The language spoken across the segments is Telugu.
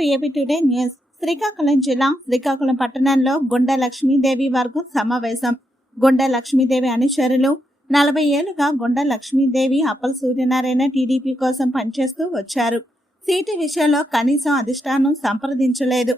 To AB today news. Srikakulam జిల్లా శ్రీకాకుళం పట్టణంలో గుండె లక్ష్మీదేవి వర్గం సమావేశం. గుండె లక్ష్మీదేవి అనుచరులు నలభై ఏళ్ళుగా గుండె లక్ష్మీదేవి అప్పల సూర్యనారాయణ టీడీపీ కోసం పనిచేస్తూ వచ్చారు. సీటు విషయంలో కనీసం అధిష్టానం సంప్రదించలేదు.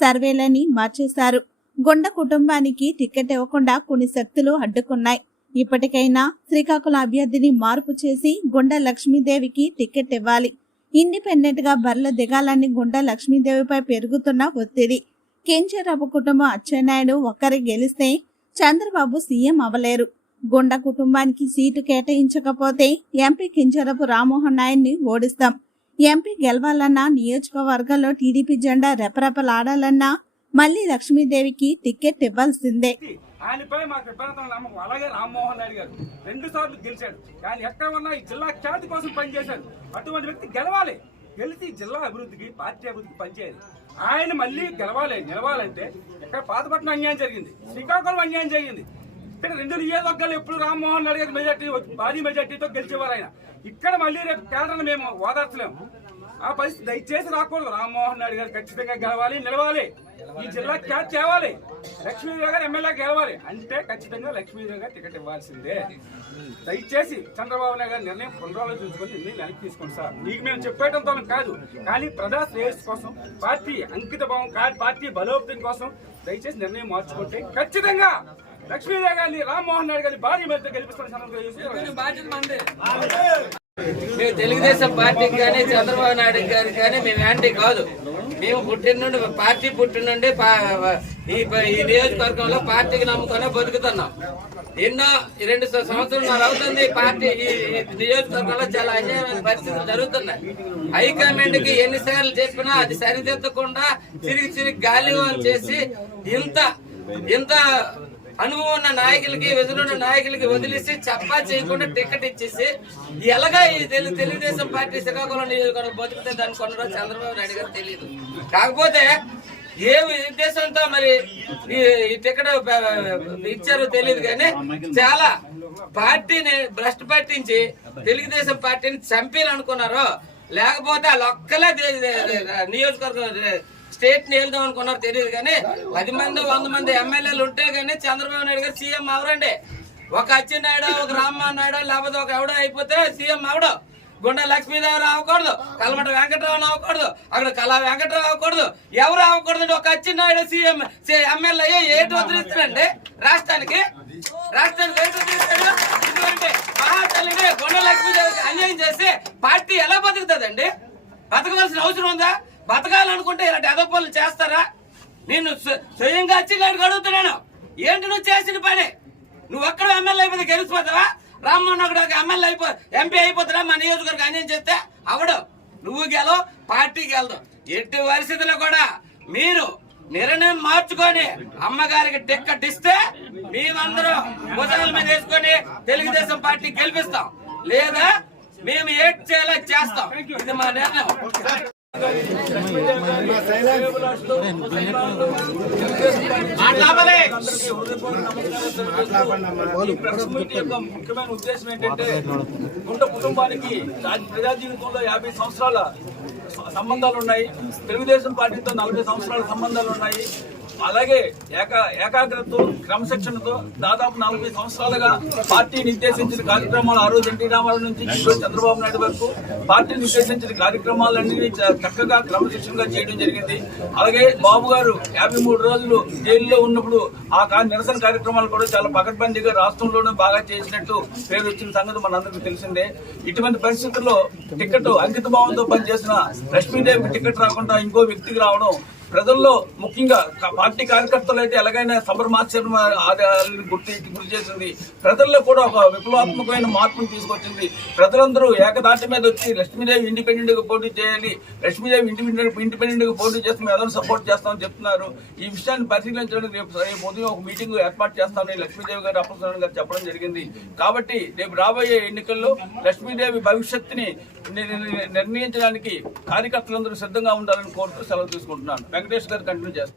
సర్వేలని మార్చేశారు. గుండె కుటుంబానికి టికెట్ ఇవ్వకుండా కొన్ని శక్తులు అడ్డుకున్నాయి. ఇప్పటికైనా శ్రీకాకుళం అభ్యర్థిని మార్పు చేసి గుండె లక్ష్మీదేవికి టికెట్ ఇవ్వాలి. ఇండిపెండెంట్గా బరిలో దిగాలని గుండా లక్ష్మీదేవిపై పెరుగుతున్న ఒత్తిడి. కెంచరాబు కుటుంబం అచ్చెన్నాయుడు ఒక్కరి గెలిస్తే చంద్రబాబు సీఎం అవ్వలేరు. గుండ కుటుంబానికి సీటు కేటాయించకపోతే ఎంపీ కించరపు రామ్మోహన్ నాయుడిని ఓడిస్తాం. ఎంపీ గెలవాలన్నా నియోజకవర్గంలో టీడీపీ జెండా రెపరెపలాడాలన్నా మళ్ళీ లక్ష్మీదేవికి టికెట్ ఇవ్వాల్సిందే. ఆయనపై మాకు విపరీతమైన నమ్మకం. అలాగే రామ్మోహన్ నాయుడు గారు రెండు సార్లు గెలిచాడు. కానీ ఎక్కడ ఉన్నా ఈ జిల్లా ఖ్యాతి కోసం పనిచేశాడు. అటువంటి వ్యక్తి గెలవాలి. గెలిచి జిల్లా అభివృద్ధికి పార్టీ అభివృద్ధికి పనిచేయాలి. ఆయన మళ్ళీ గెలవాలి నిలవాలంటే ఇక్కడ పాతపట్నం అన్యాయం జరిగింది. శ్రీకాకుళం అన్యాయం జరిగింది. ఇక్కడ రెండు నియోజకవర్గాలు ఎప్పుడు రామ్మోహన్ నాయుడు గారి మెజార్టీ భారీ మెజార్టీతో గెలిచేవారు ఆయన. ఇక్కడ మళ్ళీ రేపు కేంద్రాన్ని మేము ఓదార్చలేము. ఆ పరిస్థితి దయచేసి రాకూడదు. రామ్మోహన్ నాయుడు గారు ఖచ్చితంగా గెలవాలి నిలవాలి. ఈ జిల్లా క్యాచ్ తేవాలి. లక్ష్మీదేవి గారు ఎమ్మెల్యే గెలవాలి. అంటే ఖచ్చితంగా లక్ష్మీదేవి గారు టికెట్ ఇవ్వాల్సిందే. దయచేసి చంద్రబాబు నాయుడు గారి నిర్ణయం పునరాలోచించుకొని నిర్ణయం వెనక్కి తీసుకోండి సార్. మీకు మేము చెప్పేయడంతో కాదు. కానీ ప్రజా శ్రేయస్సు కోసం పార్టీ అంకిత భావం పార్టీ బలోపేతం కోసం దయచేసి నిర్ణయం మార్చుకుంటే ఖచ్చితంగా లక్ష్మీదేవి గారిని రామ్మోహన్ నాయుడు గారిని భారీ మధ్య గెలిపిస్తున్న సందర్భంగా బాధ్యత మేము తెలుగుదేశం పార్టీకి కానీ చంద్రబాబు నాయుడు గారికి కానీ మేము యాంటీ కాదు. మేము పుట్టిన నుండి పార్టీ పుట్టిన నుండి పా- ఈ ఈ నియోజకవర్గంలో పార్టీకి నమ్ముకొని బతుకుతున్నాం. ఎన్నో రెండు సంవత్సరాలు అవుతుంది పార్టీ ఈ నియోజకవర్గంలో చాలా అన్యాయమైన పరిస్థితులు జరుగుతున్నాయి. హైకమాండ్కి ఎన్నిసార్లు చెప్పినా అది సరిదిద్దకుండా తిరిగి తిరిగి గాలి చేసి ఇంత ఇంత అనుభవం ఉన్న నాయకులకి వెదులున్న నాయకులకి వదిలేసి చప్పా చేయకుండా టికెట్ ఇచ్చేసి ఎలాగా ఈ తెలుగు తెలుగుదేశం పార్టీ శ్రీకాకుళం నియోజకవర్గం బతుకుతుంది అనుకున్నారో చంద్రబాబు నాయుడు గారు తెలియదు. కాకపోతే ఏ ఉద్దేశంతో మరి ఈ ఈ టికెట్ ఇచ్చారో తెలియదు కానీ చాలా పార్టీని భ్రష్ట పట్టించి తెలుగుదేశం పార్టీని చంపేయాలనుకున్నారు లేకపోతే వాళ్ళు ఒక్కలే నియోజకవర్గం స్టేట్ని వెళ్దాం అనుకున్నారు తెలియదు కానీ పది మంది వంద మంది ఎమ్మెల్యేలు ఉంటే గానీ చంద్రబాబు నాయుడు గారు సీఎం అవరండి. ఒక అచ్చెన్నాయుడు ఒక రామ్మోహన్ నాయుడు లేకపోతే ఒక ఎవడో అయిపోతే సీఎం అవడం. గుండె లక్ష్మీదేవి అవ్వకూడదు కలమట వెంకటరావు అవ్వకూడదు అక్కడ కళా వెంకటరావు అవ్వకూడదు ఎవరు అవ్వకూడదు ఒక అచ్చెన్నాయుడు సీఎం ఎమ్మెల్యే ఏటి వదిలిస్తాడండి రాష్ట్రానికి? రాష్ట్రానికి ఏటి వదిలిస్తాడు మహాతల్లిని లక్ష్మీదేవికి అన్యాయం చేసి పార్టీ ఎలా బతుకుతుందండి? బతకవలసిన అవసరం ఉందా? బతకాలనుకుంటే ఇలాంటి అదపనులు చేస్తారా? నేను స్వ- స్వయంగా వచ్చి నేను అడుగుతున్నాను. ఏంటి నువ్వు చేసిన పని? నువ్వు ఒక్కడ ఎమ్మెల్యే అయిపోతే గెలిచిపోతావా? రామ్మోహన్ ఒకడు ఎమ్మెల్యే అయిపో ఎంపీ అయిపోతున్నా మా నియోజకవర్గం అన్యాయం చేస్తే అవడు. నువ్వు గెలవు పార్టీ గెలదు. ఎట్టి పరిస్థితుల్లో కూడా మీరు నిర్ణయం మార్చుకొని అమ్మగారికి టిక్కెట్ ఇస్తే మేమందరం భుజాల మీద వేసుకొని తెలుగుదేశం పార్టీ గెలిపిస్తాం. లేదా మేము ఏడ్ చేయాలో చేస్తాం. ఇది మా నిర్ణయం. ముఖ్యమైన ఉద్దేశం ఏంటంటే గుంట కుటుంబానికి ప్రజా జీవితంలో యాభై సంవత్సరాల సంబంధాలు ఉన్నాయి. తెలుగుదేశం పార్టీతో నలభై సంవత్సరాల సంబంధాలు ఉన్నాయి. అలాగే ఏక ఏకాగ్రతతో క్రమశిక్షణతో దాదాపు నలభై సంవత్సరాలుగా పార్టీ నిర్దేశించిన కార్యక్రమాలు ఆ రోజు ఎన్టీ రామారావు నుంచి చంద్రబాబు నాయుడు వరకు పార్టీ నిర్దేశించిన కార్యక్రమాలన్నీ చక్కగా క్రమశిక్షణగా చేయడం జరిగింది. అలాగే బాబు గారు యాభై మూడు రోజులు జైల్లో ఉన్నప్పుడు ఆ నిరసన కార్యక్రమాలు కూడా చాలా పకడ్బందీగా రాష్ట్రంలోనే బాగా చేసినట్టు పేరు వచ్చిన సంగతి మనందరికీ తెలిసిందే. ఇటువంటి పరిస్థితుల్లో టికెట్ అంకిత భావంతో పనిచేసిన లక్ష్మీదేవికి టికెట్ రాకుండా ఇంకో వ్యక్తికి రావడం ప్రజల్లో ముఖ్యంగా పార్టీ కార్యకర్తలు అయితే ఎలాగైనా సబర్మాచరణ ఆదాయాలను గుర్తి గురి చేసింది. ప్రజల్లో కూడా ఒక విప్లవాత్మకమైన మార్పును తీసుకొచ్చింది. ప్రజలందరూ ఏకదాటి మీద వచ్చి లక్ష్మీదేవి ఇండిపెండెంట్గా పోటీ చేయాలి. లక్ష్మీదేవి ఇండిపెండెంట్ ఇండిపెండెంట్గా పోటీ చేసి మేము అందరూ సపోర్ట్ చేస్తామని చెప్తున్నారు. ఈ విషయాన్ని పరిశీలించడానికి రేపు రేపు ఉదయం ఒక మీటింగ్ ఏర్పాటు చేస్తామని లక్ష్మీదేవి గారు అప్పలనారాయణ గారు చెప్పడం జరిగింది. కాబట్టి రేపు రాబోయే ఎన్నికల్లో లక్ష్మీదేవి భవిష్యత్తుని నిర్ణయించడానికి కార్యకర్తలందరూ సిద్ధంగా ఉండాలని కోరుతూ సెలవు తీసుకుంటున్నాను. వెంకటేష్ గారు కంటిన్యూ చేస్తారు.